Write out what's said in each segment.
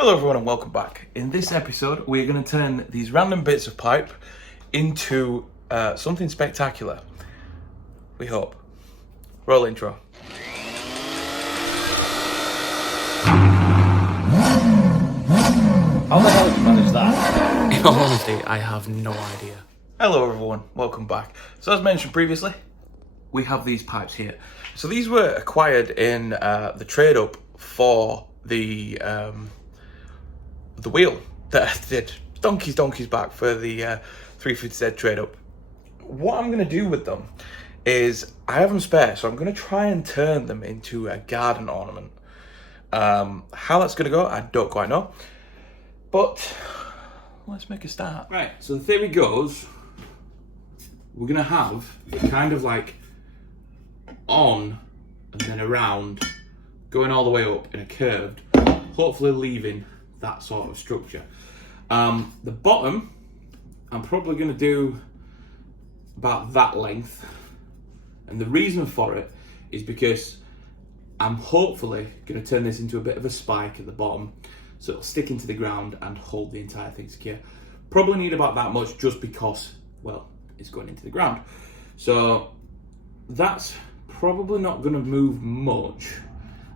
Hello everyone and welcome back. In this episode we're going to turn these random bits of pipe into something spectacular. We hope. Roll intro. How the hell did you manage that? In all honesty, I have no idea. Hello everyone, welcome back. So as mentioned previously, we have these pipes here. So these were acquired in the trade up for the wheel that I did donkeys back for the 350Z trade up. What I'm going to do with them is I have them spare, so I'm going to try and turn them into a garden ornament. How that's going to go, I don't quite know, but let's make a start. Right, so the theory goes, we're going to have it kind of like on and then around, going all the way up in a curved, hopefully leaving that sort of structure. The bottom, I'm probably going to do about that length, and the reason for it is because I'm hopefully going to turn this into a bit of a spike at the bottom, so it'll stick into the ground and hold the entire thing secure. Probably need about that much just because, well, it's going into the ground. So that's probably not going to move much.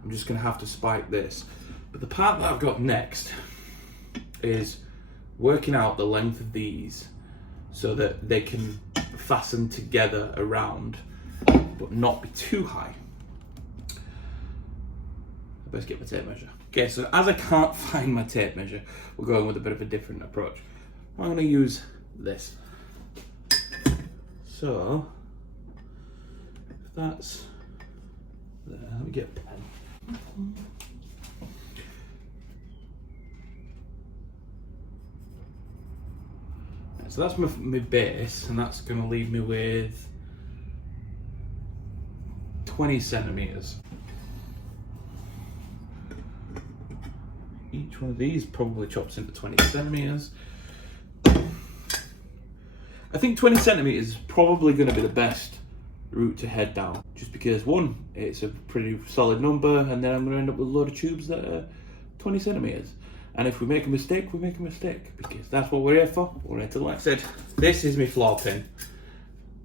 I'm just going to have to spike this. But the part that I've got next is working out the length of these so that they can fasten together around but not be too high. I best get my tape measure. Okay, so as I can't find my tape measure, we're going with a bit of a different approach. I'm going to use this. So that's there. Let me get a pen. So that's my base, and that's going to leave me with 20 centimeters. Each one of these probably chops into 20 centimeters. I think 20 centimeters is probably going to be the best route to head down, just because one, it's a pretty solid number, and then I'm going to end up with a load of tubes that are 20 centimeters. And if we make a mistake, we make a mistake, because that's what we're here for. We're here to, like I said, this is my floor pin,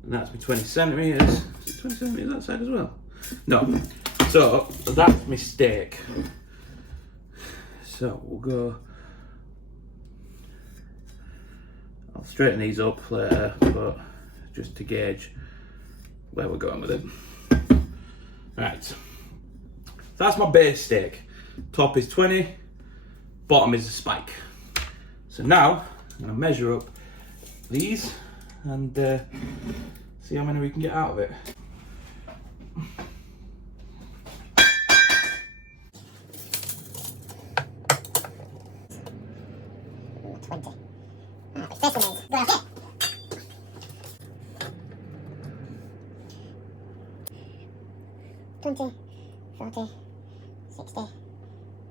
and that's my 20 centimeters. Is it 20 centimeters that side as well? No. So that's my stake. So we'll go. I'll straighten these up later, but just to gauge where we're going with it. Right. So that's my base stake. Top is 20. Bottom is a spike. So now I'm going to measure up these and see how many we can get out of it. $20, $40, $60,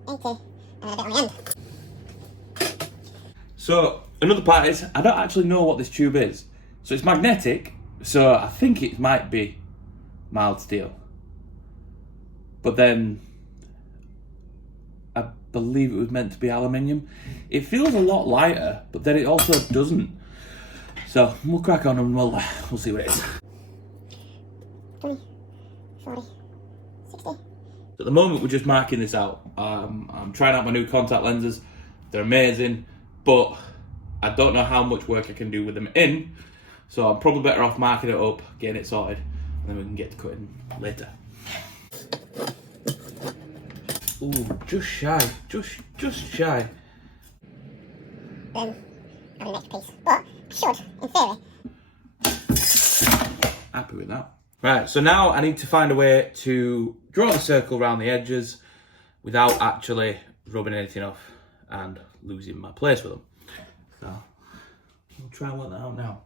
$80, and a bit on the end. So another part is, I don't actually know what this tube is. So it's magnetic, so I think it might be mild steel. But then I believe it was meant to be aluminium. It feels a lot lighter, but then it also doesn't. So we'll crack on and we'll see what it is. 20, 40, 60. At the moment we're just marking this out. I'm trying out my new contact lenses. They're amazing, but I don't know how much work I can do with them in, so I'm probably better off marking it up, getting it sorted, and then we can get to cutting later. Ooh, just shy, just shy. Then add the next piece, but should, in theory. Happy with that. Right, so now I need to find a way to draw the circle around the edges without actually rubbing anything off and losing my place with them. So I'll try and work that out now.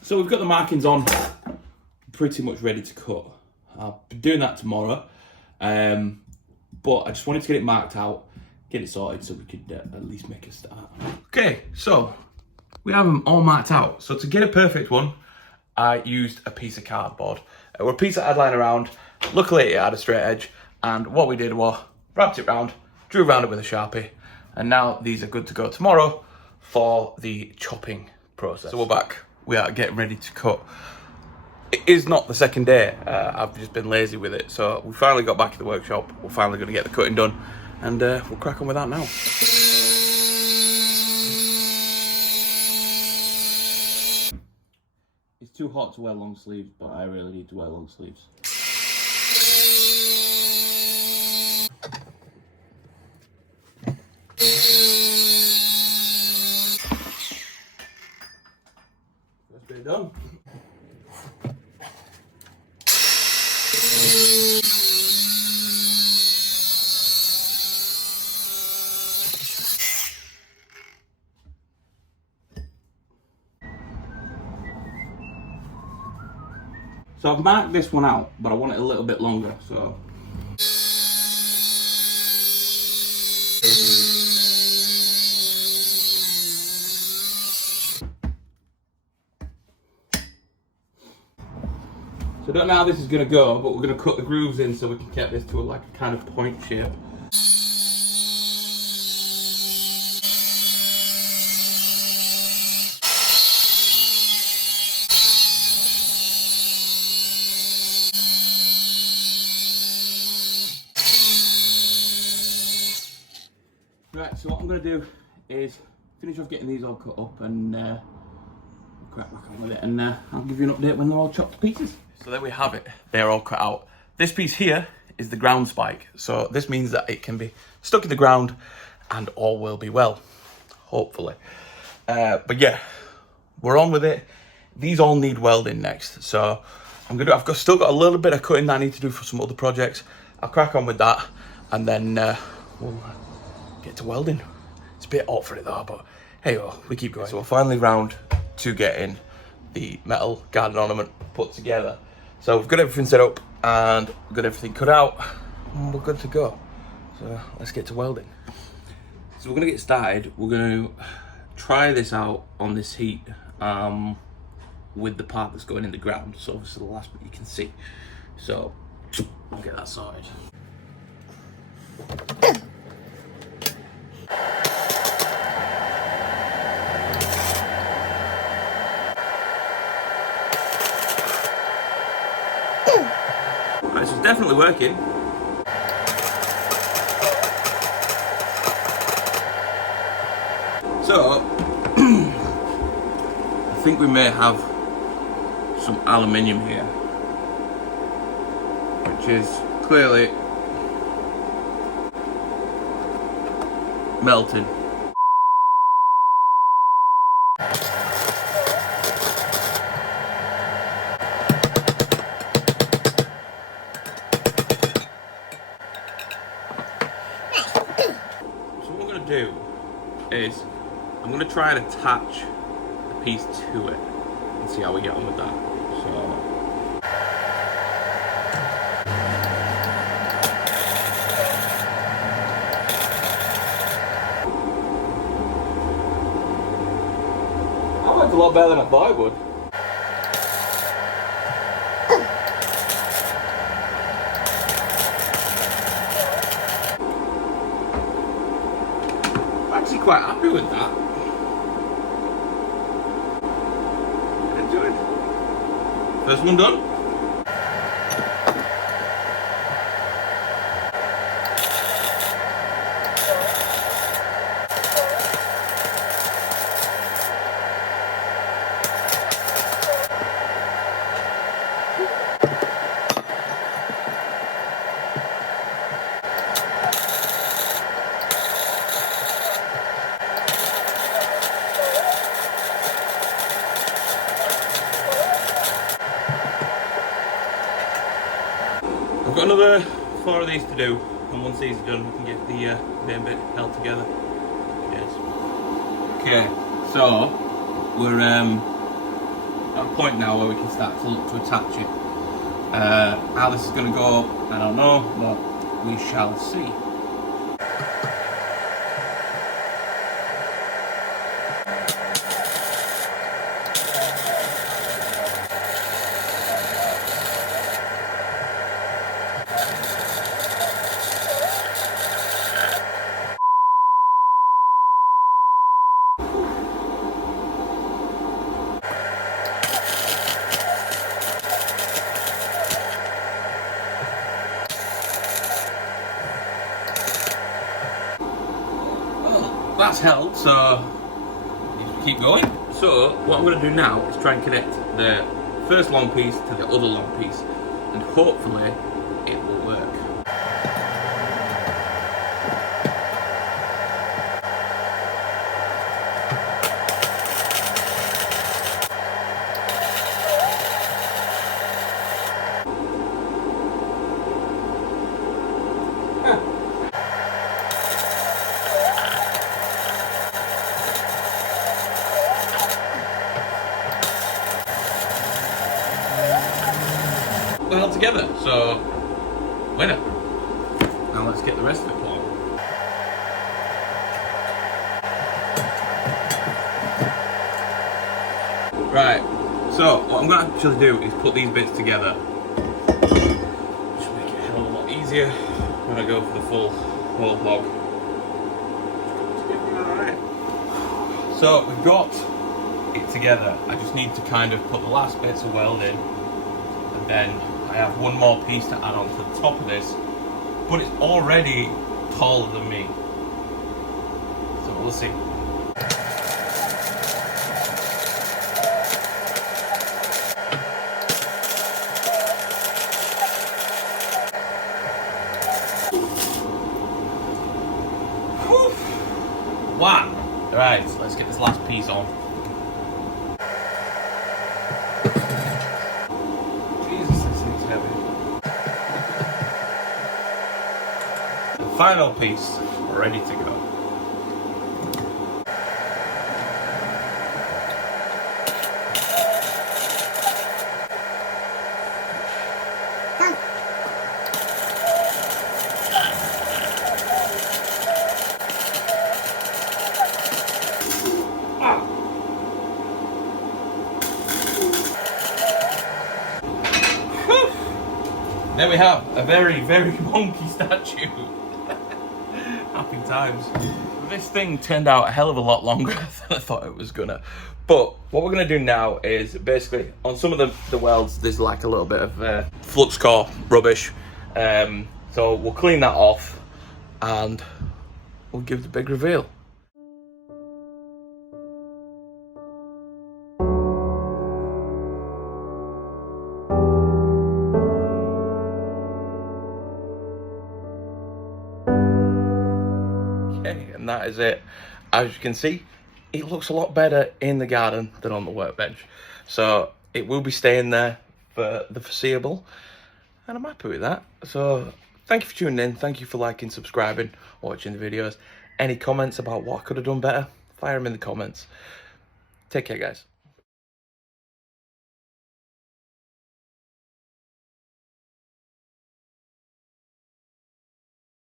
So we've got the markings on, pretty much ready to cut. I'll be doing that tomorrow, but I just wanted to get it marked out, get it sorted so we could at least make a start. Okay, so we have them all marked out. So to get a perfect one, I used a piece of cardboard, or a piece that I'd lying around. Luckily it had a straight edge, and what we did was wrapped it round, drew around it with a Sharpie, And now these are good to go tomorrow for the chopping process. So we're back. We are getting ready to cut. It is not the second day. I've just been lazy with it. So we finally got back to the workshop. We're finally going to get the cutting done. And we'll crack on with that now. It's too hot to wear long sleeves, but I really need to wear long sleeves. First bit done. So I've marked this one out, but I want it a little bit longer, so. So I don't know how this is going to go, but we're going to cut the grooves in so we can get this to a kind of point shape. Right, so what I'm going to do is finish off getting these all cut up and crack back on with it, and I'll give you an update when they're all chopped to pieces. So there we have it. They're all cut out. This piece here is the ground spike. So this means that it can be stuck in the ground and all will be well, hopefully. But yeah, we're on with it. These all need welding next. So still got a little bit of cutting that I need to do for some other projects. I'll crack on with that and then we'll get to welding. It's a bit hot for it though, but hey, we keep going. So we're finally round to getting the metal garden ornament put together. So we've got everything set up and we've got everything cut out and we're good to go. So let's get to welding. So we're going to get started. We're going to try this out on this heat with the part that's going in the ground. So this is the last bit you can see. So we'll get that sorted. Right, so it's definitely working. So, I think we may have some aluminium here, which is clearly melting. Do is I'm going to try and attach the piece to it and see how we get on with that. So that worked a lot better than I thought it would. Actually quite happy with that. Enjoyed. First one done. I've got another 4 of these to do, and once these are done, we can get the main bit held together. Yes. Okay, so we're at a point now where we can start to look to attach it. How this is going to go, I don't know, but we shall see. that's held, so keep going. So what I'm going to do now is try and connect the first long piece to the other long piece, and hopefully it will work. Well together, so winner. Now let's get the rest of it put on. Right, so what I'm going to actually do is put these bits together. Just make it a hell of a lot easier when I go for the full whole hog. Alright. So we've got it together. I just need to kind of put the last bits of weld in, and then I have one more piece to add on to the top of this, but it's already taller than me, so we'll see. Whew. Wow! Right, so let's get this last piece on. Final piece ready to go. There we have a very, very wonky statue. Happy times. This thing turned out a hell of a lot longer than I thought it was gonna. But what we're gonna do now is basically on some of the welds there's like a little bit of flux core rubbish. So we'll clean that off and we'll give the big reveal. And that is it. As you can see, it looks a lot better in the garden than on the workbench, so it will be staying there for the foreseeable, and I'm happy with that. So thank you for tuning in, thank you for liking, subscribing, watching the videos. Any comments about what I could have done better, fire them in the comments. Take care, guys.